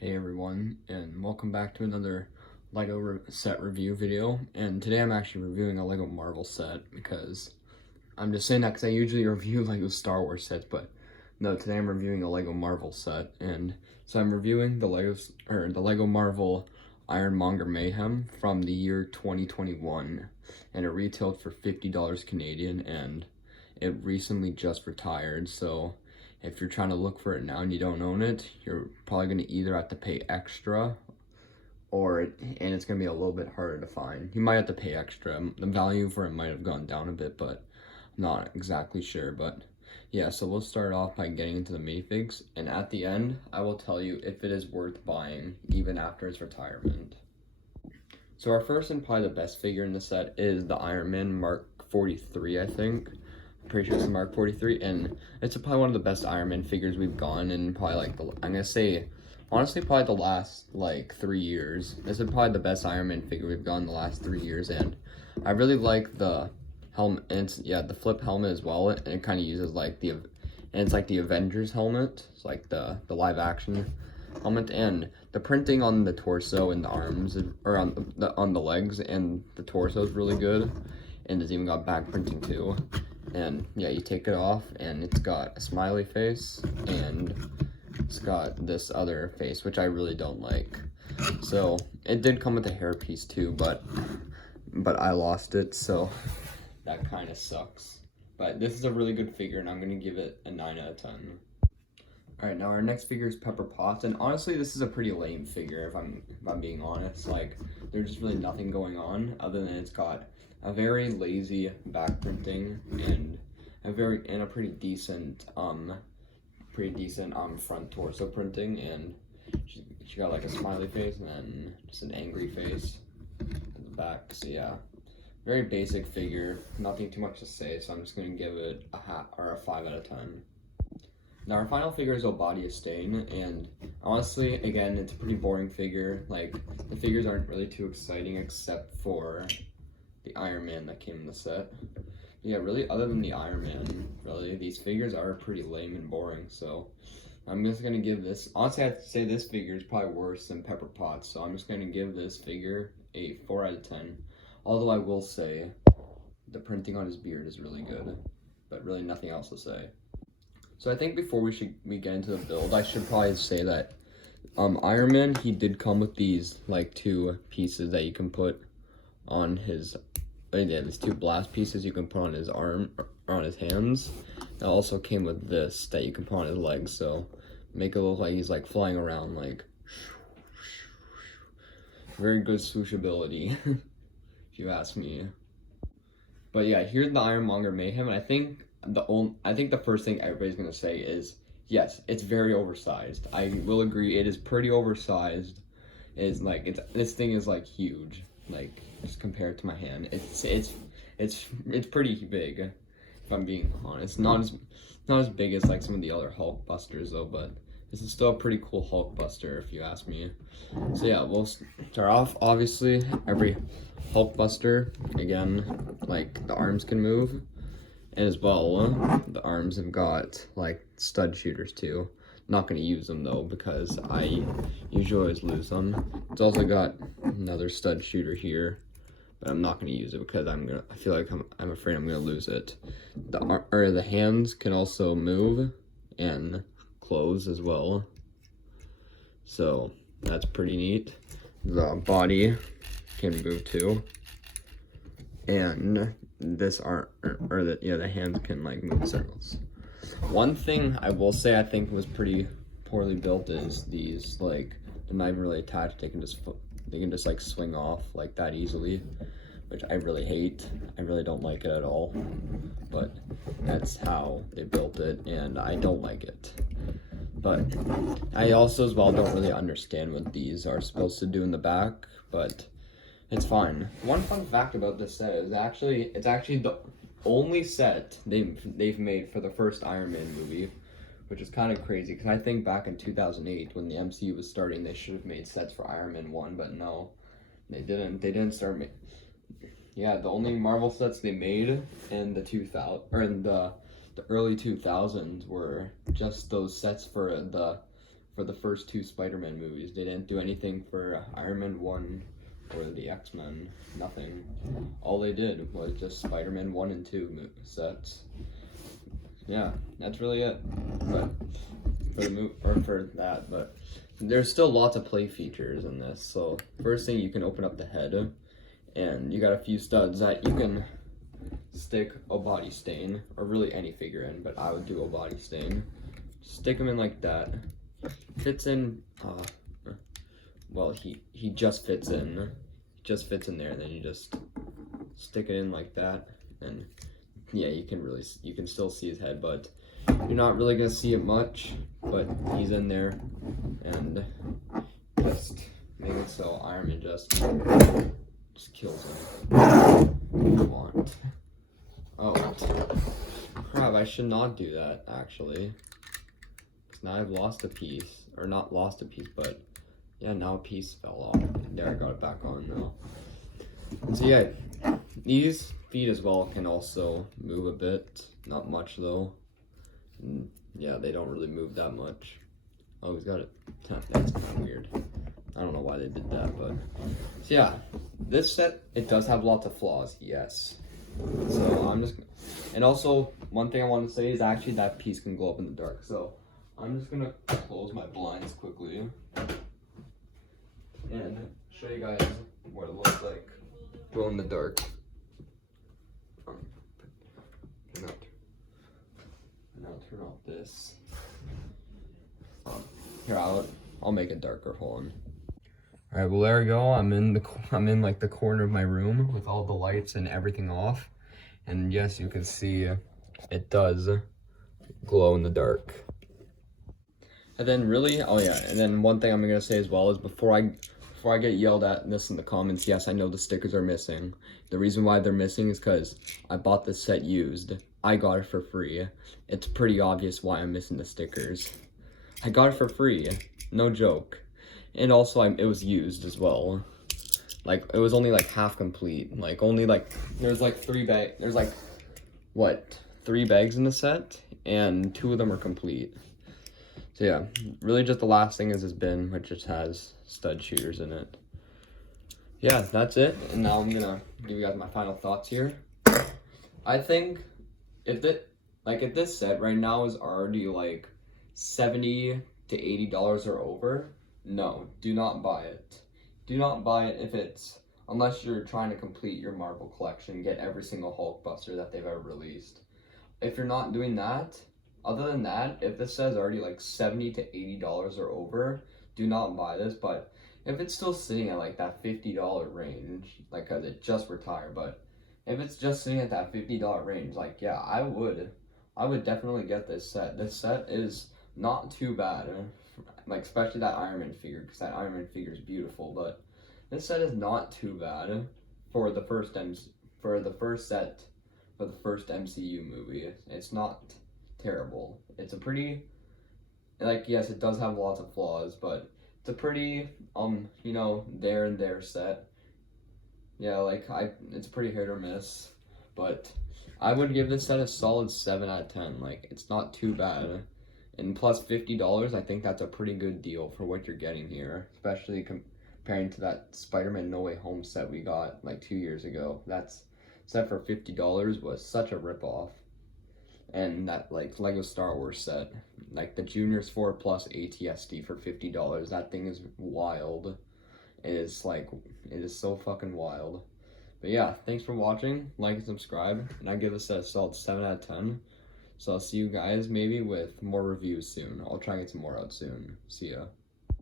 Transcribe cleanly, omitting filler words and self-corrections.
Hey everyone, and welcome back to another LEGO set review video. And today I'm actually reviewing a LEGO Marvel set because I'm just saying that because I usually review LEGO Star Wars sets, but no, today I'm reviewing a LEGO Marvel set. And so I'm reviewing the LEGO Marvel Monger Mayhem from the year 2021, and it retailed for $50 Canadian, and it recently just retired. So if you're trying to look for it now and you don't own it, you're probably going to either have to pay extra and it's going to be a little bit harder to find. You might have to pay extra. The value for it might have gone down a bit, but I'm not exactly sure. But yeah, so we'll start off by getting into the minifigs, and at the end, I will tell you if it is worth buying even after its retirement. So our first and probably the best figure in the set is the Iron Man Mark 43, I think. Pretty sure it's the Mark 43, and it's probably one of the best Iron Man figures we've gotten in probably like I'm gonna say honestly probably the last like 3 years. This is probably the best Iron Man figure we've gotten the last 3 years, and I really like the helmet. And it's the flip helmet as well, and it kind of uses like it's like the Avengers helmet. It's like the live action helmet, and the printing on the torso and the arms, or on the legs and the torso, is really good, and it's even got back printing too. And yeah, you take it off and it's got a smiley face and it's got this other face, which I really don't like. So it did come with a hairpiece too, but I lost it, so that kind of sucks. But this is a really good figure, and I'm gonna give it a 9 out of 10. Alright, now our next figure is Pepper Potts, and honestly this is a pretty lame figure if I'm being honest. Like, there's just really nothing going on other than it's got a very lazy back printing and a pretty decent front torso printing, and she got like a smiley face and then just an angry face at the back. So yeah, very basic figure, nothing too much to say, so I'm just gonna give it a 5 out of 10. Now our final figure is Obadiah Stane, and honestly, again, it's a pretty boring figure. Like, the figures aren't really too exciting except for the Iron Man that came in the set. Yeah, really, other than the Iron Man, really, these figures are pretty lame and boring, so I'm just gonna give this, honestly, I have to say this figure is probably worse than Pepper Potts, so I'm just gonna give this figure a 4 out of 10. Although I will say, the printing on his beard is really good, but really nothing else to say. So I think before we get into the build, I should probably say that Iron Man, he did come with these like 2 pieces that you can put on his, these 2 blast pieces you can put on his arm or on his hands. It also came with this that you can put on his legs, so make it look like he's like flying around, like very good swooshability if you ask me. But yeah, here's the Ironmonger Mayhem, and I think the first thing everybody's gonna say is, yes, it's very oversized. I will agree, it is pretty oversized. It's like this thing is like huge, like just compared to my hand. It's pretty big, if I'm being honest. Not as big as like some of the other Hulk busters though, but this is still a pretty cool Hulk buster if you ask me. So yeah, we'll start off. Obviously, every Hulk buster, again, like the arms can move. And as well, the arms have got like stud shooters too. Not going to use them though because I usually always lose them. It's also got another stud shooter here, but I'm not going to use it because I feel like I'm afraid I'm going to lose it. The hands can also move and close as well, so that's pretty neat. The body can move too, and the hands can like move in circles. One thing I will say I think was pretty poorly built is these, like, they're not even really attached. They can just like swing off like that easily, which I really hate. I really don't like it at all, but that's how they built it, and I don't like it. But I also as well don't really understand what these are supposed to do in the back, but it's fine. One fun fact about this set is it's actually the only set they've made for the first Iron Man movie, which is kind of crazy because I think back in 2008 when the MCU was starting, they should have made sets for Iron Man 1, but no, they didn't. They didn't start making. Yeah, the only Marvel sets they made in the early 2000s were just those sets for the for the first 2 Spider-Man movies. They didn't do anything for Iron Man 1 or the X-Men, nothing. All they did was just Spider-Man 1 and 2 sets. Yeah, that's really it. But for the for that, but there's still lots of play features in this. So first thing, you can open up the head, and you got a few studs that you can stick a body stain, or really any figure in, but I would do a body stain. Stick them in like that. Fits in, well, he just fits in. Just fits in there, and then you just stick it in like that, and yeah, you can still see his head, but you're not really gonna see it much, but he's in there, and just make it so Iron Man just kills him. Come on. Oh, crap, I should not do that, actually. Because now I've lost a piece. Or not lost a piece, but yeah, now a piece fell off. There, I got it back on now. So yeah, these feet as well can also move a bit. Not much, though. And yeah, they don't really move that much. Oh, he's got it. That's kind of weird. I don't know why they did that, but... So yeah, this set, it does have lots of flaws, yes. So I'm just... And also, one thing I want to say is actually that piece can glow up in the dark. So I'm just going to close my blinds quickly and show you guys what it looks like glow in the dark. Now turn off this. Here, I'll make it darker. Hold on. All right, well, there we go. I'm in like the corner of my room with all the lights and everything off, and yes, you can see it does glow in the dark. And then really, oh yeah, and then one thing I'm gonna say as well is before I get yelled at this in the comments, yes, I know the stickers are missing. The reason why they're missing is because I bought this set used. I got it for free. It's pretty obvious why I'm missing the stickers. I got it for free, no joke. And also, it was used as well. Like, it was only like half complete. Like, only like, there's like 3 bags, there's like, what, 3 bags in the set? And 2 of them are complete. So yeah, really just the last thing is this bin, which just has stud shooters in it. Yeah, that's it. And now I'm gonna give you guys my final thoughts here. I think if this set right now is already like $70 to $80 or over, no, do not buy it. Do not buy it if it's, unless you're trying to complete your Marvel collection, get every single Hulkbuster that they've ever released. If you're not doing that, other than that, if this says already like $70 to $80 or over, do not buy this. But if it's still sitting at like that $50 range, like, cause it just retired, but if it's just sitting at that $50 range, like, yeah, I would definitely get this set. This set is not too bad. Like, especially that Iron Man figure, because that Iron Man figure is beautiful, but this set is not too bad for the first MCU movie. It's not terrible. It's a pretty, like, yes, it does have lots of flaws, but it's a pretty, you know, there and there set. Yeah, like, it's pretty hit or miss, but I would give this set a solid 7 out of 10. Like, it's not too bad. And plus $50, I think that's a pretty good deal for what you're getting here, especially comparing to that Spider-Man No Way Home set we got like 2 years ago. That's set for $50 was such a ripoff. And that like Lego Star Wars set, like the Juniors 4 Plus ATSD for $50, that thing is wild. It is so fucking wild. But yeah, thanks for watching, like and subscribe, and I give this a solid 7 out of 10. So I'll see you guys maybe with more reviews soon. I'll try and get some more out soon. See ya.